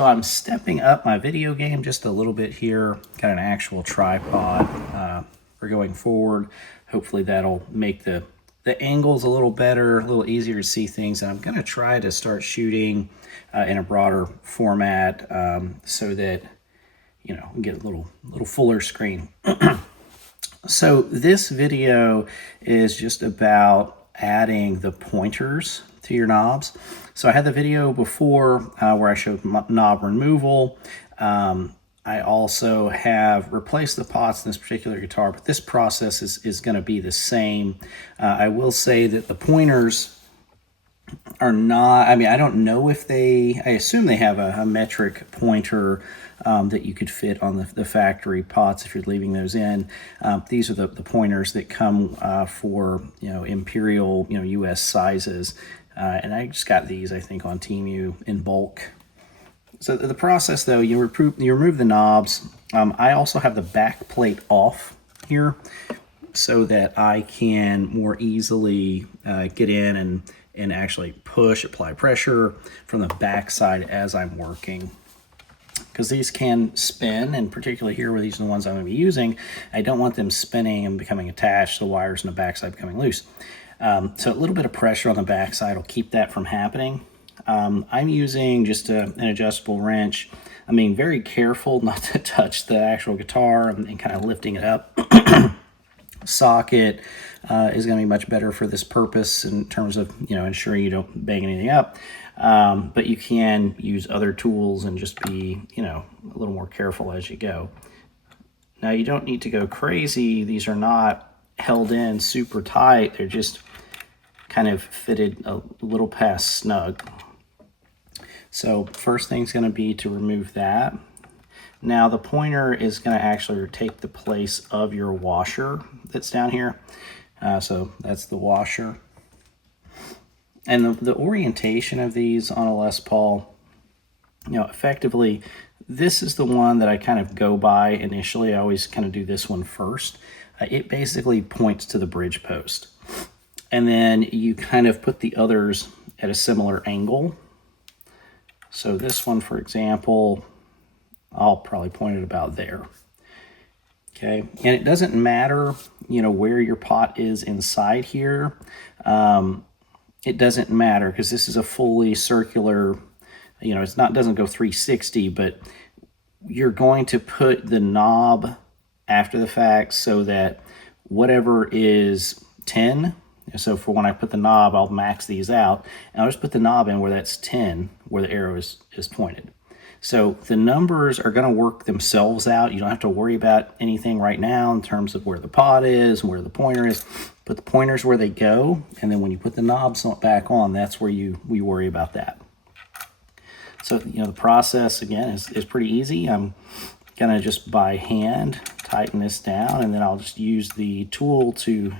So I'm stepping up my video game just a little bit here. Got an actual tripod for going forward. Hopefully that'll make the angles a little better, a little easier to see things. And I'm going to try to start shooting in a broader format so that, you know, we get a little fuller screen. So this video is just about adding the pointers to your knobs. So I had the video before where I showed knob removal. I also have replaced the pots in this particular guitar, but this process is going to be the same. I will say that the pointers are not, I mean, I don't know if they, I assume they have a metric pointer that you could fit on the factory pots if you're leaving those in. These are the pointers that come for, you know, imperial, you know, US sizes. And I just got these, I think, on Temu in bulk. So the process, though, you remove the knobs. I also have the back plate off here so that I can more easily get in and actually apply pressure from the back side as I'm working. Because these can spin, and particularly here where these are the ones I'm going to be using, I don't want them spinning and becoming attached, the wires on the backside becoming loose. So a little bit of pressure on the backside will keep that from happening. I'm using just an adjustable wrench. I'm being very careful not to touch the actual guitar and kind of lifting it up. Socket is going to be much better for this purpose in terms of, you know, ensuring you don't bang anything up. But you can use other tools and just be, you know, a little more careful as you go. Now you don't need to go crazy. These are not held in super tight. They're just kind of fitted a little past snug. So first thing's going to be to remove that. Now the pointer is going to actually take the place of your washer that's down here. So that's the washer. And the orientation of these on a Les Paul, you know, effectively, this is the one that I kind of go by initially. I always kind of do this one first. It basically points to the bridge post. And then you kind of put the others at a similar angle. So this one, for example, I'll probably point it about there. Okay, and it doesn't matter, you know, where your pot is inside here. It doesn't matter because this is a fully circular, you know, doesn't go 360, but you're going to put the knob after the fact so that whatever is 10, so for when I put the knob, I'll max these out, and I'll just put the knob in where that's 10, where the arrow is pointed. So the numbers are going to work themselves out. You don't have to worry about anything right now in terms of where the pot is and where the pointer is. Put the pointers where they go, and then when you put the knobs back on, that's where we worry about that. So, you know, the process, again, is pretty easy. I'm going to just by hand tighten this down, and then I'll just use the tool to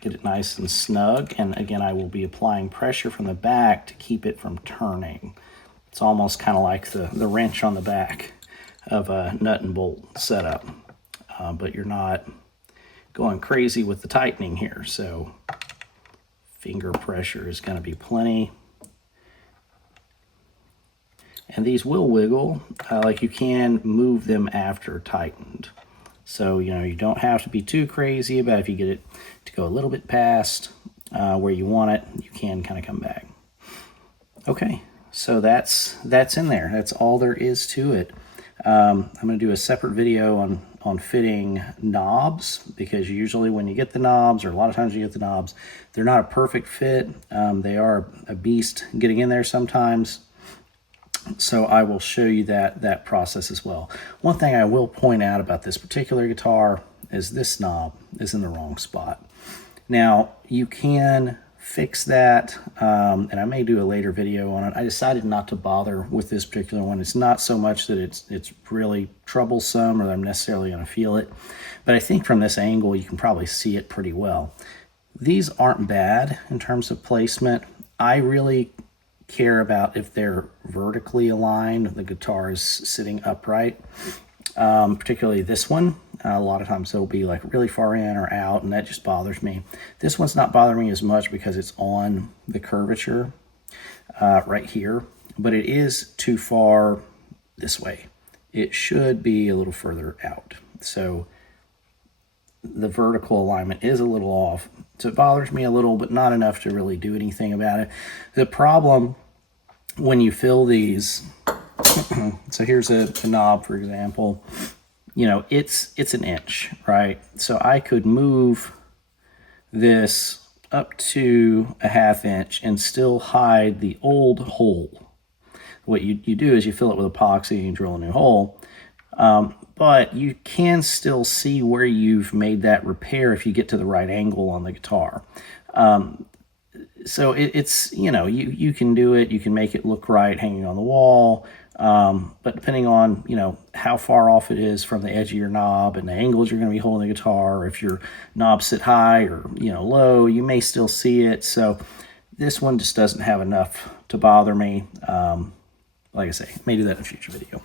get it nice and snug. And again, I will be applying pressure from the back to keep it from turning. It's almost kind of like the wrench on the back of a nut and bolt setup, but you're not going crazy with the tightening here. So finger pressure is going to be plenty. And these will wiggle, like you can move them after tightened. So, you know, you don't have to be too crazy about if you get it to go a little bit past where you want it, you can kind of come back. Okay, so that's in there. That's all there is to it. I'm going to do a separate video on fitting knobs, because usually when you get the knobs, or a lot of times you get the knobs, they're not a perfect fit. They are a beast getting in there sometimes. So I will show you that process as well. One thing I will point out about this particular guitar is this knob is in the wrong spot. Now you can fix that, and I may do a later video on it. I decided not to bother with this particular one. It's not so much that it's really troublesome or that I'm necessarily going to feel it, but I think from this angle you can probably see it pretty well. These aren't bad in terms of placement. I really care about if they're vertically aligned, the guitar is sitting upright. Particularly this one, a lot of times they'll be like really far in or out, and that just bothers me. This one's not bothering me as much because it's on the curvature right here but it is too far this way. It should be a little further out. So the vertical alignment is a little off. So it bothers me a little, but not enough to really do anything about it. The problem when you fill these, so here's a knob, for example, you know, it's an inch, right? So I could move this up to a 1/2 inch and still hide the old hole. What you do is you fill it with epoxy and drill a new hole. But you can still see where you've made that repair if you get to the right angle on the guitar. So it's, you know, you can do it. You can make it look right hanging on the wall. But depending on, you know, how far off it is from the edge of your knob and the angles you're going to be holding the guitar, or if your knobs sit high or, you know, low, you may still see it. So this one just doesn't have enough to bother me. Like I say, may do that in a future video.